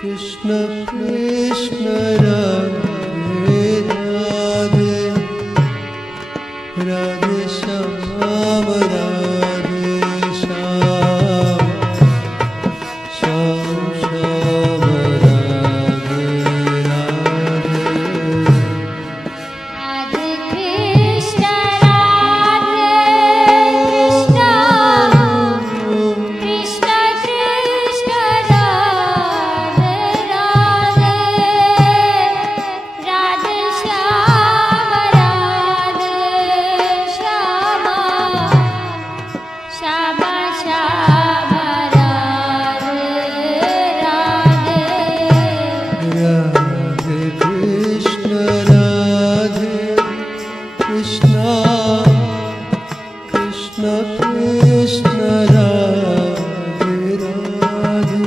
Krishna Krishna Radhe Radhe Radhe Shyam Radhe Shyam Shyam Shyam Radhe Radhe Radhe Krishna Radhe Krishna Krishna Krishna Radhe Radhe Radhe Shyam Radhe Shyam Shyam Shyam Radhe Radhe Radhe Krishna Radhe Krishna Krishna Krishna Radhe Radhe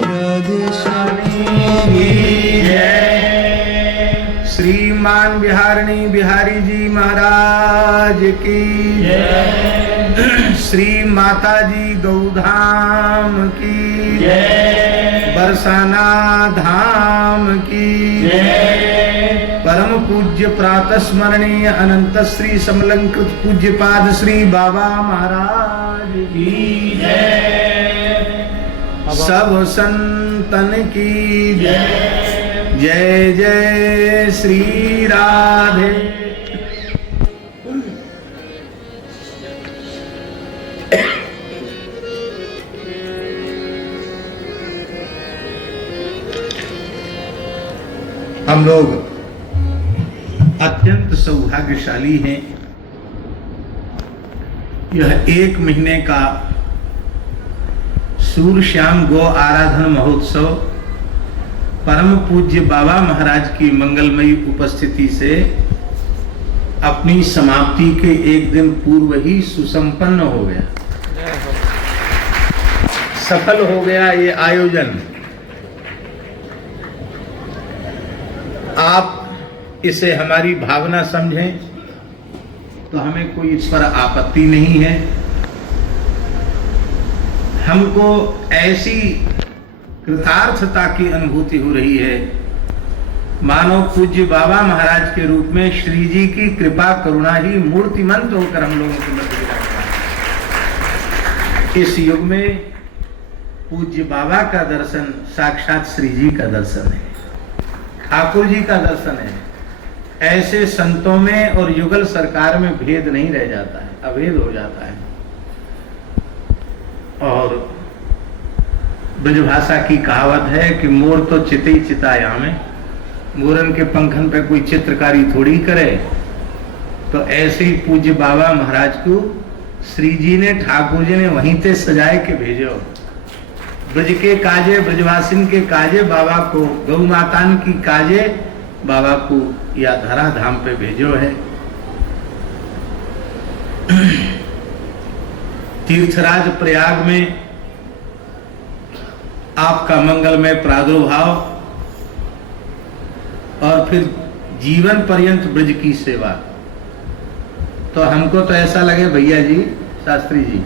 Radhe Shyam श्रीमान बिहारणी बिहारी जी महाराज की श्री माता जी गौधाम की बरसाना धाम की परम पूज्य प्रातः स्मरणीय अनंत श्री समलंकृत पूज्य पाद श्री बाबा महाराज की सब संतन की जय जय श्री राधे। हम लोग अत्यंत सौभाग्यशाली हैं। यह 1 महीने का सूर्यश्याम गो आराधन महोत्सव परम पूज्य बाबा महाराज की मंगलमयी उपस्थिति से अपनी समाप्ति के 1 दिन पूर्व ही सुसंपन्न हो गया, सफल हो गया ये आयोजन। आप इसे हमारी भावना समझें तो हमें कोई इस पर आपत्ति नहीं है। हमको ऐसी कृतार्थता की अनुभूति हो रही है मानो पूज्य बाबा महाराज के रूप में श्री जी की कृपा करुणा ही मूर्तिमंत होकर हम लोगों को मध्य विराजमान है। इस युग में पूज्य बाबा का दर्शन साक्षात श्री जी का दर्शन है, ठाकुर जी का दर्शन है। ऐसे संतों में और युगल सरकार में भेद नहीं रह जाता है, अभेद हो जाता है। और ब्रजभाषा की कहावत है कि मोर तो चिते चिताया में, मोरन के पंखन पे कोई चित्रकारी थोड़ी करे। तो ऐसे ही पूज्य बाबा महाराज को श्री जी ने, ठाकुर जी ने वहीं से सजाए के भेजो। ब्रज के काजे, ब्रजवासिन के काजे बाबा को, गौ मातान की काजे बाबा को या धरा धाम पे भेजो है। तीर्थराज प्रयाग में आपका मंगलमय प्रादुर्भाव और फिर जीवन पर्यंत ब्रज की सेवा, तो हमको तो ऐसा लगे भैया जी, शास्त्री जी,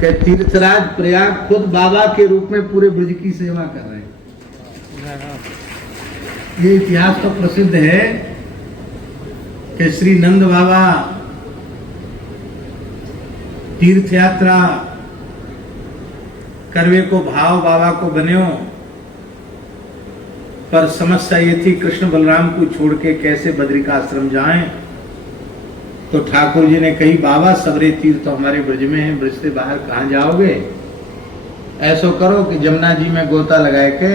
कि तीर्थराज प्रयाग खुद बाबा के रूप में पूरे ब्रज की सेवा कर रहे हैं। ये इतिहास तो प्रसिद्ध है कि श्री नंद बाबा तीर्थ यात्रा करवे को भाव बाबा को बन्यो, पर समस्या ये थी कृष्ण बलराम को छोड़ के कैसे बद्रिकाश्रम जाएं। तो ठाकुर जी ने कही बाबा सबरे तीर्थ तो हमारे ब्रज में है, ब्रज से बाहर कहाँ जाओगे? ऐसो करो कि जमुना जी में गोता लगाए के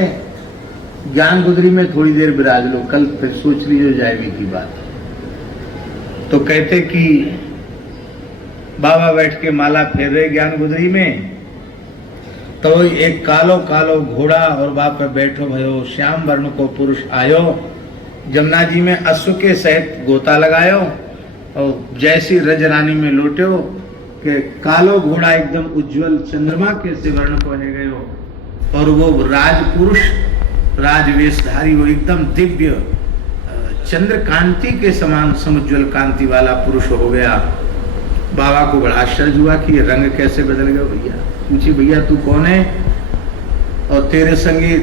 ज्ञान गुदरी में थोड़ी देर विराज लो, कल फिर सोच लीजिए जाएगी की बात। तो कहते कि बाबा बैठ के माला फेर रहे ज्ञान गुदरी में, तो एक कालो कालो घोड़ा और बाप पे बैठो भयो, श्याम वर्ण को पुरुष आयो, जमुना जी में अश्व के सहित गोता लगायो और जैसी रजरानी में लौट्यो कि कालो घोड़ा एकदम उज्जवल चंद्रमा के से वर्ण पहने गयो और वो राजपुरुष राजवेशधारी, वो एकदम दिव्य चंद्रकांति के समान समुज्वल कांति वाला पुरुष हो गया। बाबा को बड़ा आश्चर्य हुआ कि ये रंग कैसे बदल गया। भैया पूछी, भैया तू कौन है? और तेरे संगे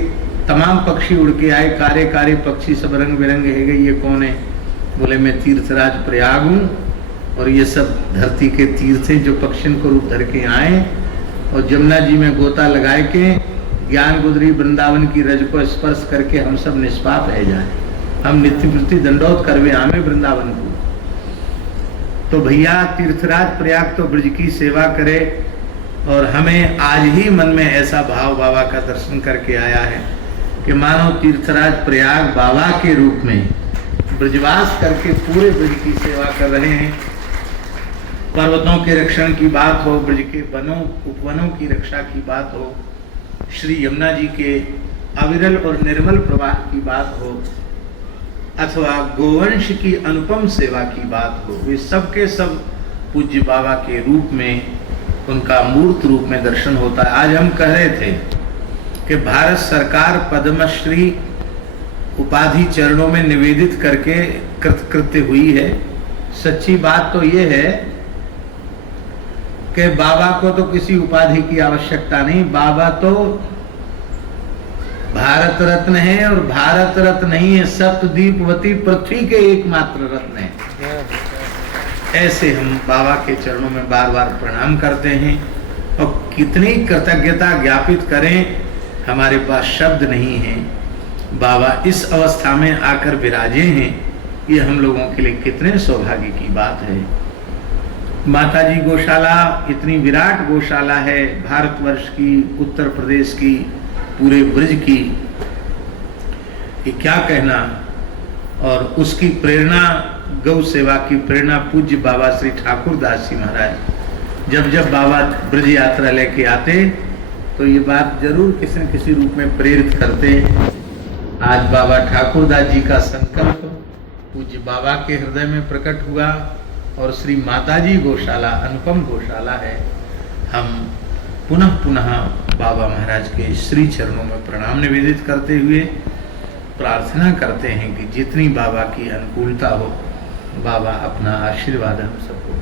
तमाम पक्षी उड़ के आए, कारे कारे पक्षी सब रंग बिरंगे है गए, ये कौन है? बोले मैं तीर्थराज प्रयाग हूँ और ये सब धरती के तीर्थ हैं जो पक्षियों को रूप धर के आए और जमुना जी में गोता लगाए के ज्ञान गुदरी वृंदावन की रज को स्पर्श करके हम सब निष्पाप रह जाए, हम नित्य प्रति दंडोत करवे आमे वृंदावन को। तो भैया तीर्थराज प्रयाग तो ब्रज की सेवा करे और हमें आज ही मन में ऐसा भाव बाबा का दर्शन करके आया है कि मानो तीर्थराज प्रयाग बाबा के रूप में ब्रजवास करके पूरे ब्रज की सेवा कर रहे हैं। पर्वतों के रक्षण की बात हो, ब्रज के वनों उपवनों की रक्षा की बात हो, श्री यमुना जी के अविरल और निर्मल प्रवाह की बात हो, अथवा गोवंश की अनुपम सेवा की बात हो, वे सब के सब पूज्य बाबा के रूप में, उनका मूर्त रूप में दर्शन होता है। आज हम कह रहे थे कि भारत सरकार पद्मश्री उपाधि चरणों में निवेदित करके कृतकृत्य हुई है। सच्ची बात तो ये है कि बाबा को तो किसी उपाधि की आवश्यकता नहीं, बाबा तो भारत रत्न है और भारत रत्न नहीं है, सप्तद्वीपवती पृथ्वी के एकमात्र रत्न है। ऐसे हम बाबा के चरणों में बार बार प्रणाम करते हैं और कितनी कृतज्ञता ज्ञापित करें, हमारे पास शब्द नहीं है। बाबा इस अवस्था में आकर विराजे हैं, ये हम लोगों के लिए कितने सौभाग्य की बात है। माताजी गौशाला इतनी विराट गौशाला है, भारतवर्ष की, उत्तर प्रदेश की, पूरे ब्रज की, ये क्या कहना। और उसकी प्रेरणा, गौ सेवा की प्रेरणा पूज्य बाबा श्री ठाकुर दास जी महाराज जब जब बाबा ब्रज यात्रा लेके आते तो ये बात जरूर किसी न किसी रूप में प्रेरित करते। आज बाबा ठाकुर दास जी का संकल्प पूज्य बाबा के हृदय में प्रकट हुआ और श्री माताजी गौशाला अनुपम गौशाला है। हम पुनः पुनः बाबा महाराज के श्री चरणों में प्रणाम निवेदित करते हुए प्रार्थना करते हैं कि जितनी बाबा की अनुकूलता हो, बाबा अपना आशीर्वाद हम सबको।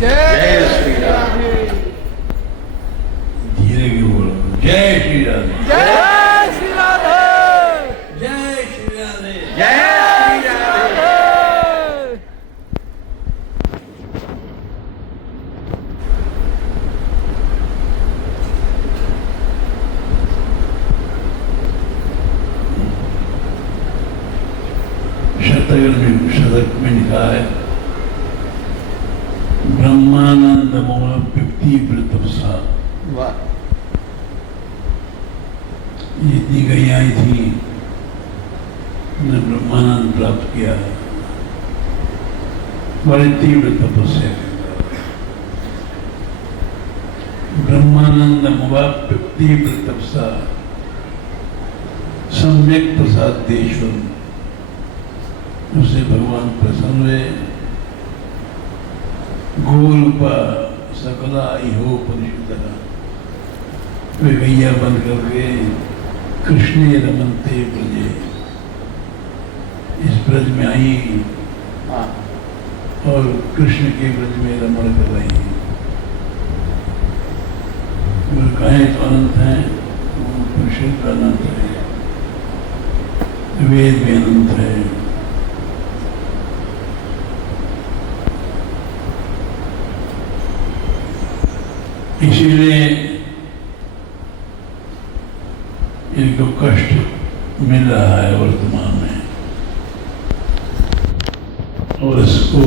जय श्री राम। धीरे की बोलो, जय श्री राधे, जय श्री राधे, जय श्री राधे, जय श्री राधे। शतक में लिखा है, ब्रह्मानंद मोह पिप्ति प्रतपसा। वाह। ये दी गई आई थी, ने ब्रह्मानंद प्राप्त किया, बड़ी तीव्र तपस्या। ब्रह्मानंद मोह पिप्ति प्रतपसा सम्यक प्रसाद देश्वर। उससे भगवान प्रसन्न हुए। गोरूपा सकला इहो परिषदरा, वे गैया बन करके कृष्णे रमनते ब्रजे, इस ब्रज में आई और कृष्ण के ब्रज में रमण कर रही हैं। गायें तो अनंत हैं, कृष्ण का अनंत है, वेद भी अनंत है। इसीलिए इनको कष्ट मिल रहा है वर्तमान में, और इसको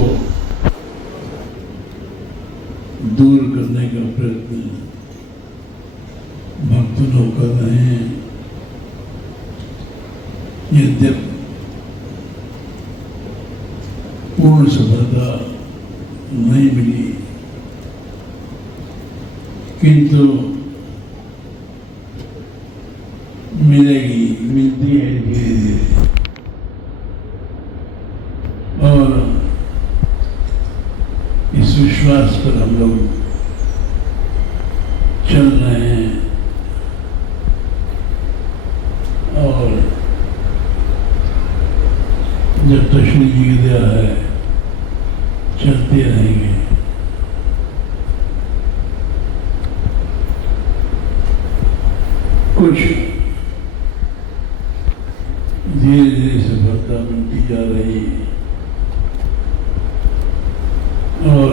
दूर करने का प्रयत्न भक्त लोग कर रहे हैं। यद्यपि पूर्ण सफलता नहीं मिली, किंतु मिलेगी, मिलती है धीरे धीरे। और इस विश्वास पर हम लोग चल रहे हैं और जब तक श्री जी की दया है चलते रहेंगे। कुछ धीरे धीरे सफलता मिलती जा रही और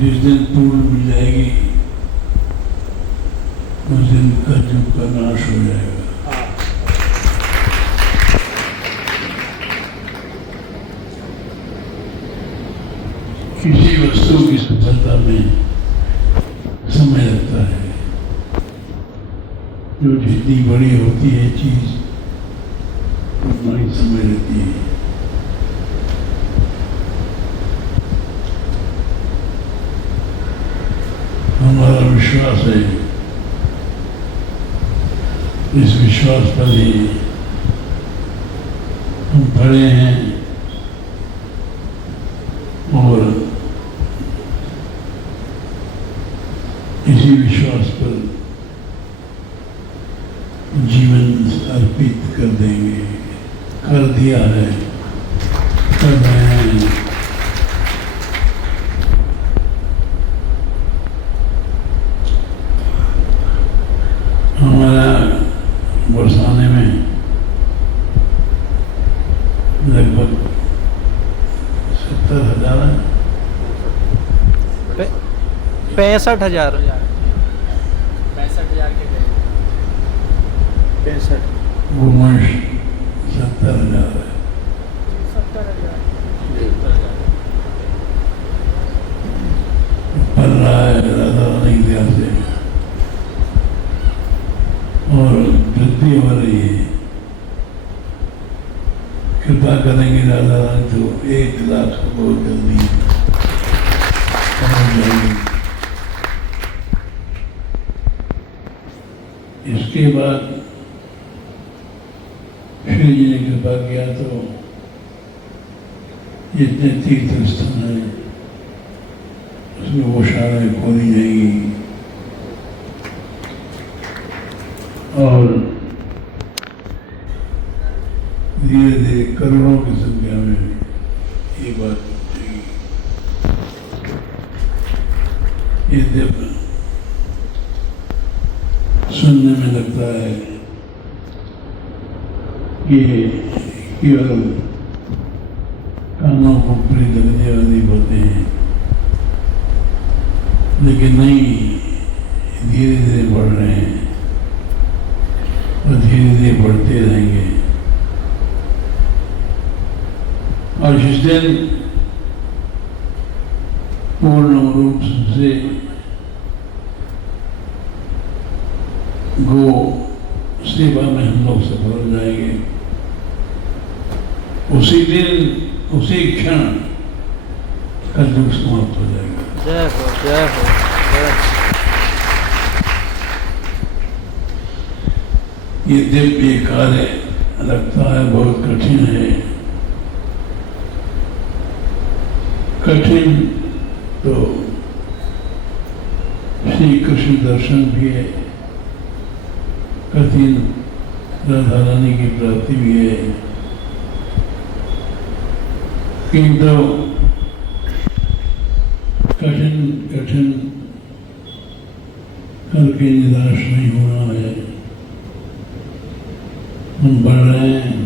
जिस दिन पूर्ण मिल जाएगी उस दिन कलयुग का नाश हो जाएगा। किसी वस्तु की सफलता में समय लगता है। जो जितनी बड़ी होती है चीज उतना ही समय लेती है। हमारा विश्वास है, इस विश्वास पर ही हम खड़े हैं और इसी विश्वास पर जीवन अर्पित कर देंगे। कर दिया है, कर रहे हैं। हमारा बरसाने में लगभग 70,000 65,000 गोवंश 70,000 है। पल रहा है राधा रानी की दया से और वृद्धि हो रही है। कृपा करेंगे राधा रानी तो 1 लाख को बहुत जल्दी पहुंच जाएंगे। इसके बाद श्री जी ने कृपा किया तो जितने तीर्थ स्थान है उसमें वो शाखाएं खोली जाएंगी और धीरे धीरे करोड़ों की संख्या में ये बात होगी। ये जब सुनने में लगता है कि केवल कानों को पूरी लगने वाली बातें हैं, लेकिन नहीं, धीरे धीरे बढ़ रहे हैं और धीरे धीरे बढ़ते रहेंगे। और जिस दिन पूर्ण रूप से गो सेवा में हम लोग सफल हो जाएंगे, उसी दिन उसी क्षण कलयुग समाप्त हो जाएगा। जय हो, जय हो, जय हो। ये दिव्य कार्य लगता है बहुत कठिन है। कठिन तो श्री कृष्ण दर्शन भी है, कठिन राधा रानी की प्राप्ति भी है, किंतु कठिन कठिन करके निराश नहीं होना है। हम बढ़ रहे हैं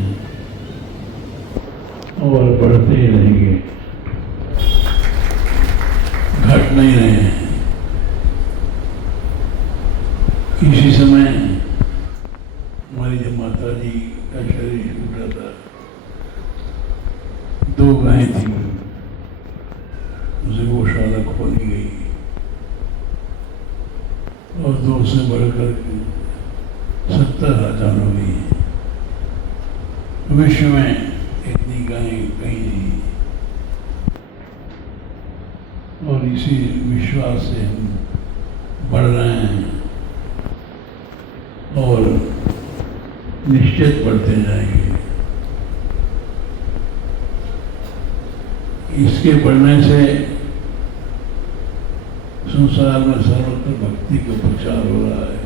और बढ़ते ही रहेंगे, घट नहीं रहे हैं। किसी समय हमारी जब माता जी का शरीर छूटा था, 2 गायें थी, उसे गौशाला खोली गई और 2 से बढ़कर 70,000 हो गई। विश्व में इतनी गायें कहीं नहीं, और इसी विश्वास से हम बढ़ रहे हैं और निश्चित बढ़ते जाएंगे। इसके बढ़ने से संसार में सर्वत्र भक्ति का प्रचार हो रहा है।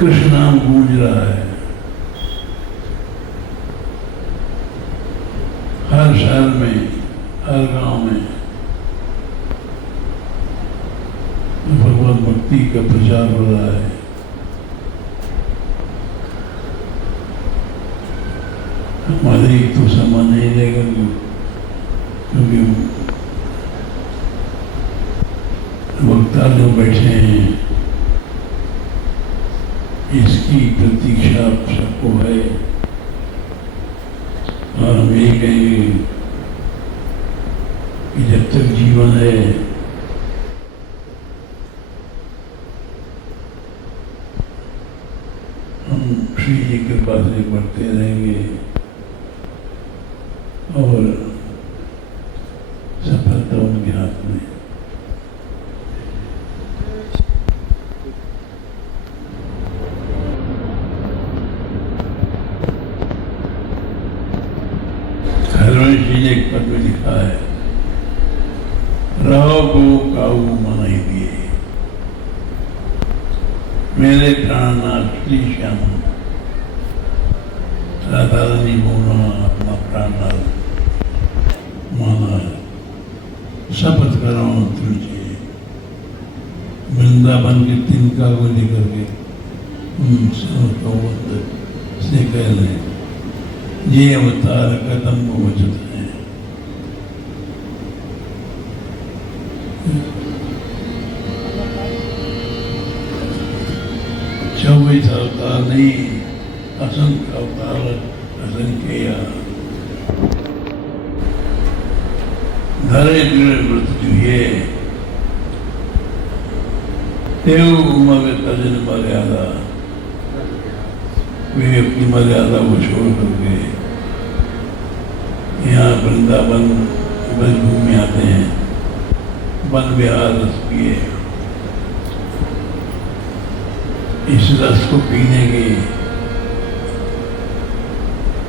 कृष्ण नाम गूंज रहा है। हर शहर में, हर गांव में भगवत भक्ति का प्रचार हो रहा है। हमारे तो समय नहीं रहेगा, क्योंकि वक्ता जो बैठे हैं इसकी प्रतीक्षा सबको है। और हम यही कहेंगे कि जब तक जीवन है हम श्री जी के कृपा से बढ़ते रहेंगे और सफलता उनके हाथ में। हरवंश जी ने एक पद में लिखा है, रहो को काऊ मन ही दिए, मेरे प्राणनाथ श्री श्याम राधा रानी बोला अपना प्राणनाथ माना है। शपथ करो तुझे वृंदावन के तिनका को लेकर के से कह रहे ये अवतार कदम वचन है। चौबीस अवतार नहीं, असंख्य अवतार, असंख्य धरे व्रत जुए देव उमर तजन मर्यादा, वे अपनी मर्यादा को छोड़ करके यहाँ वृंदावन ब्रजभूमि आते हैं, वन विहार रस पिए। इस रस को पीने की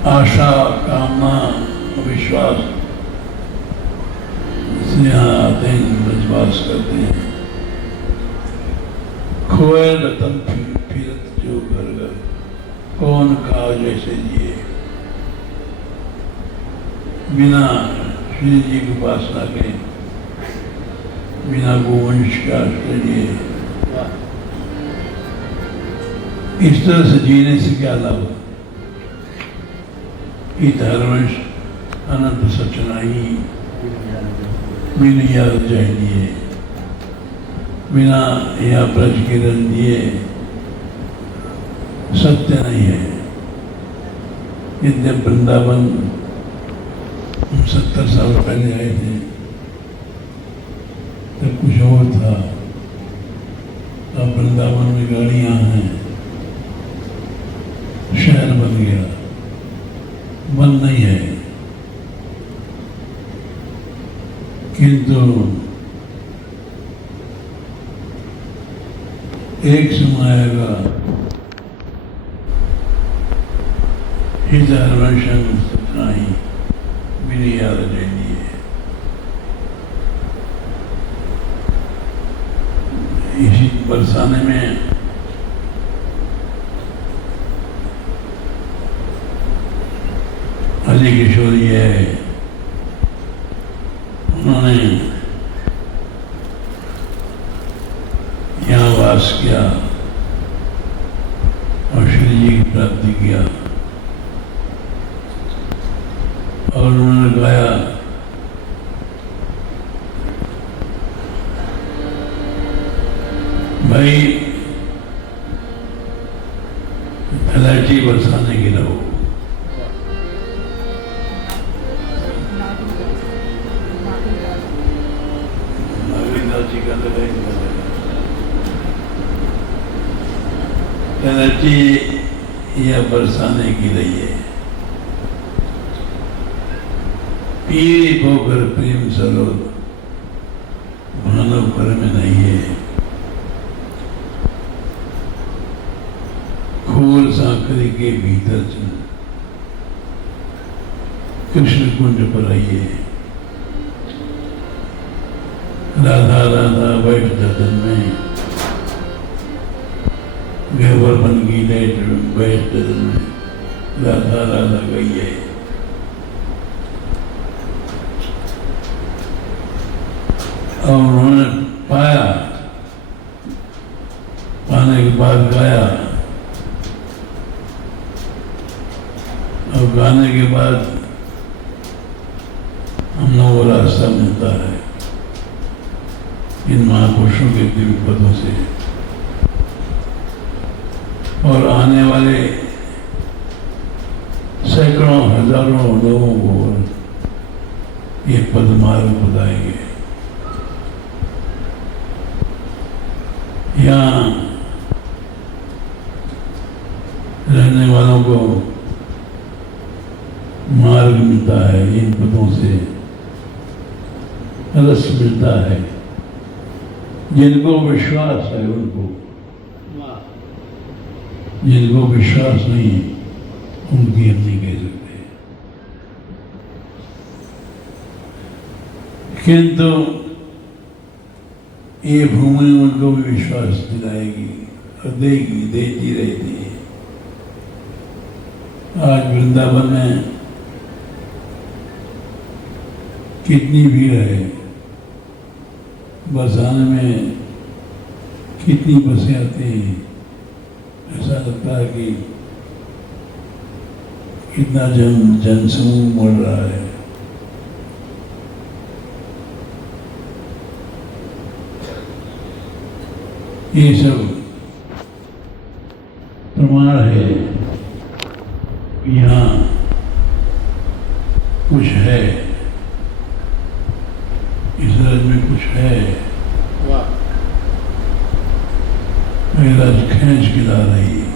आशा, कामना, विश्वास से यहाँ आते हैं, ब्रजवास करते हैं। खोए रतन फिरत जो घर घर, कौन का जैसे जिए। बिना श्री जी की उपासना के, बिना गोवंश का आश्रय, इस तरह से जीने से क्या लाभ। इत हरवंश अनंत सचनाई बिन याद चाहिए, बिना यह ब्रज के रन दिए सत्य नहीं है। जब वृंदावन 70 साल पहले आए थे तब कुछ और था। अब वृंदावन में गाड़ियां हैं, शहर बन गया, बंद नहीं है। किंतु एक समय आएगा हरवंशन सतना ही मेरी याद रहनी है। इसी बरसाने में अली किशोरी है, उन्होंने यहाँ वास किया और श्री जी की प्राप्ति किया। और उन्होंने गाया, भाई एलर्जी बरसाने की रहो। एलर्जी यह बरसाने की रही है, पीर होकर प्रेम सरोवर मानव पर में नहीं है। खोल सांकरी के भीतर चल कृष्ण कुंज पर आइए। राधा राधा बैठ जतन में गहवर बन की लेट बैठ राधा राधा गई है। और उन्होंने पाया, पाने के बाद गाया, और गाने के बाद हम लोगों को रास्ता मिलता है इन महापुरुषों के दिव्य पदों से। और आने वाले सैकड़ों हजारों लोगों को ये पद मार्ग बताएंगे। यहाँ रहने वालों को मार्ग मिलता है, इन पदों से रस मिलता है। जिनको विश्वास है उनको, जिनको विश्वास नहीं उनकी हम नहीं कह सकते। किंतु ये भूमि उनको भी विश्वास दिलाएगी और देगी, देती रहती है। आज वृंदावन में कितनी भीड़ है, बस आने में कितनी बसें आती हैं, ऐसा लगता है कि कितना जनसमूह बढ़ रहा है। ये सब प्रमाण है कि यहाँ कुछ है, इस राज्य में कुछ है। मेरा खींच के ला रही है।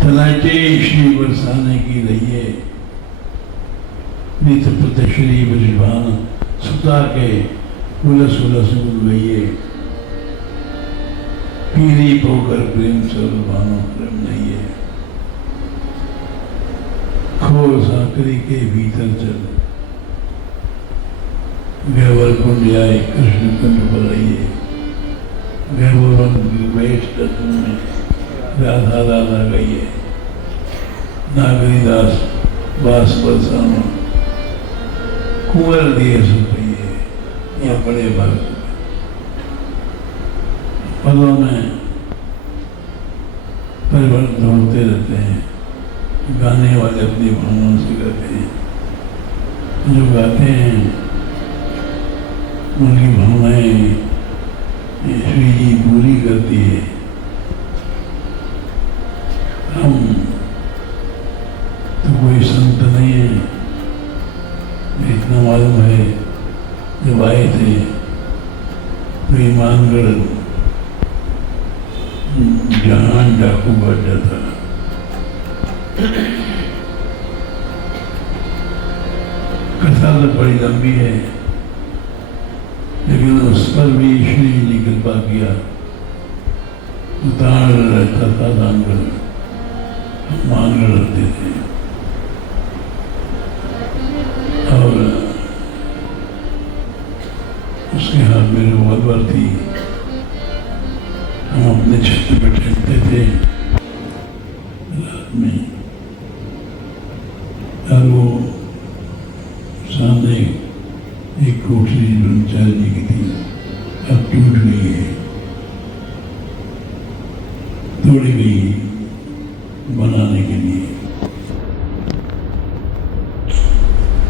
तलाटे श्री बरसाने की रहिए, नित प्रत्यक्ष श्री बजभान सुता के उलस उलस उल गई। पीरी पोकर प्रेम सर्वभानो प्रेम नहीं है। खोल साकरी के भीतर चल, गहवर कुंड आए कृष्ण कुंड पर आइए। गहवर में राधा राधा गई है। नागरीदास बास बरसानो कुंवर दिए सुपइए। यह बड़े भक्त पदों में परिवर्तन ढूंढते रहते हैं। गाने वाले अपनी भावनाओं से गाते हैं, जो गाते हैं उनकी भावनाएं श्री जी पूरी करती है। हम तो कोई संत नहीं है, इतना मालूम है। जब आए थे तो ईमानगढ़ जहान डाकू बढ़ जाता। कथा तो बड़ी लंबी है, लेकिन उस पर भी श्री ने कृपा किया। उतार रहता था दानगढ़, मानगढ़ रहते थे। और उसके हाथ में रिवॉल्वर थी। हम अपने छत पे ठहरते थे रात में, और वो सामने एक कोठरी ब्रह्मचारी की थी, अब टूट गई है, तोड़ी गई बनाने के लिए।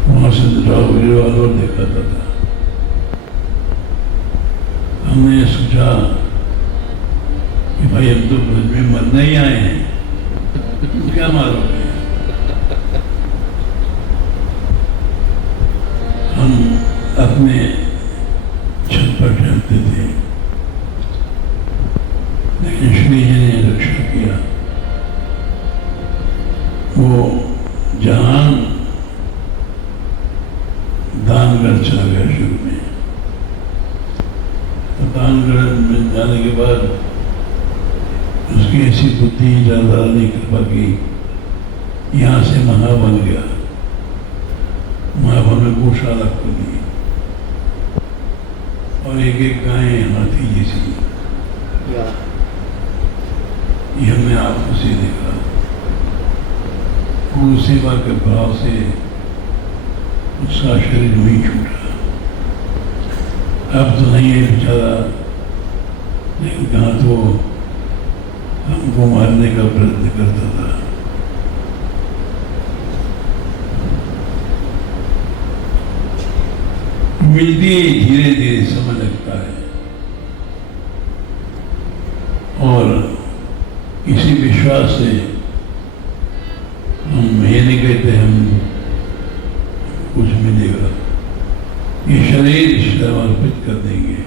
वहां से रिवॉल्वर देखा था। हमने सोचा कि भाई अब तो ब्रज में मरने ही आए हैं, क्या मारोगे। हम अपने छत पर ठहरते थे, लेकिन श्री जी ने रक्षा किया। वो जहान दानगढ़ चला गया शुरू में। दानगढ़ में जाने के बाद उसकी ऐसी बुद्धि राधा ने कृपा की, यहाँ से महा बन गया। महाभा में गौशाला खोली और एक एक गाय हाथी जैसी। ये हमने आंखों से देखा। गुरु सेवा के भाव से उसका शरीर नहीं छूटा। अब तो नहीं है बेचारा, लेकिन कहाँ तो हमको मारने का प्रयत्न करता था। मिलती धीरे धीरे समय लगता है, और इसी विश्वास से हम ये नहीं कहते हम कुछ मिलेगा। ये शरीर समर्पित कर देंगे,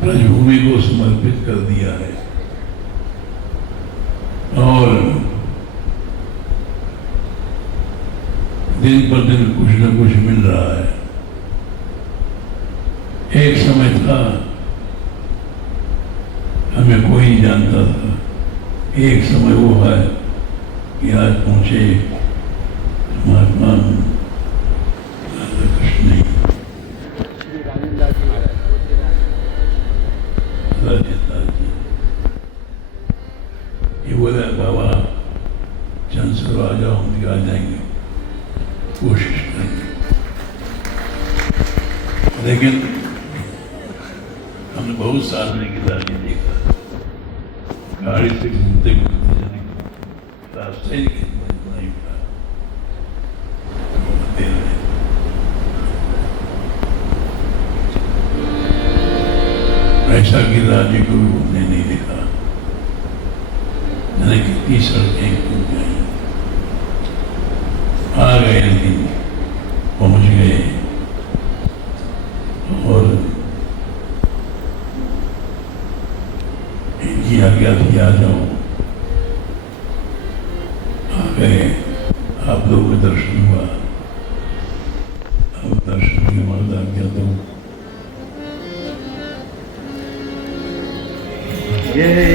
ब्रजभूमि को समर्पित कर दिया है, और दिन पर दिन कुछ न कुछ मिल रहा है। एक समय था हमें कोई नहीं जानता था, एक समय वो है कि आज पहुंचे महात्मा राधा कृष्ण ये बोले बाबा चंद सौ आ जाओ, हम निकाल जाएंगे, कोशिश करेंगे। लेकिन हमने बहुत साल में गिरदारी देखा, गाड़ी से घूमते घूमते जाने रास्ते नहीं उठा। ऐसा गिरदारी को भी हमने नहीं देखा। मैंने कितनी सड़कें घूम गई, आ गए लेकिन पहुंच गए, और इनकी आज्ञा थी आ जाओ, आ गए। आप लोगों को दर्शन हुआ, अब दर्शन की मर्द आज्ञा दो। जय